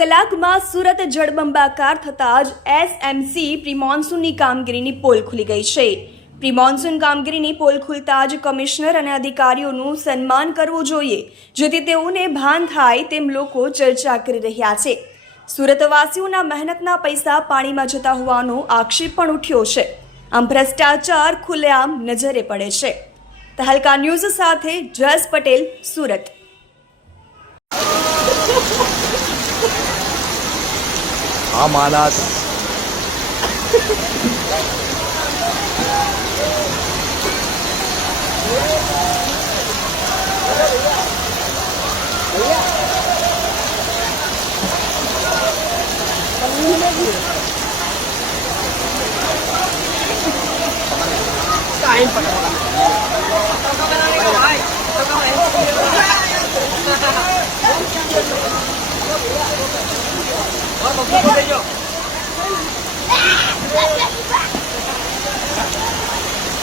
કલાકમાં સુરત જળબંબાકાર થતાં જ એસએમસી પ્રી મોન્સૂનની કામગીરીની પોલ ખુલી ગઈ છે। પ્રી મોન્સૂન કામગીરીની પોલ ખુલતા જ કમિશનર અને અધિકારીઓનું સન્માન કરવું જોઈએ, જેથી તેઓને ભાન થાય તેમ લોકો ચર્ચા કરી રહ્યા છે। સુરતવાસીઓના મહેનતના પૈસા પાણીમાં જતા હોવાનો આક્ષેપ પણ ઉઠ્યો છે। આમ ભ્રષ્ટાચાર ખુલ્લેઆમ નજરે પડે છે। તહલકા ન્યૂઝ સાથે જયેશ પટેલ, સુરત। આ માણસ और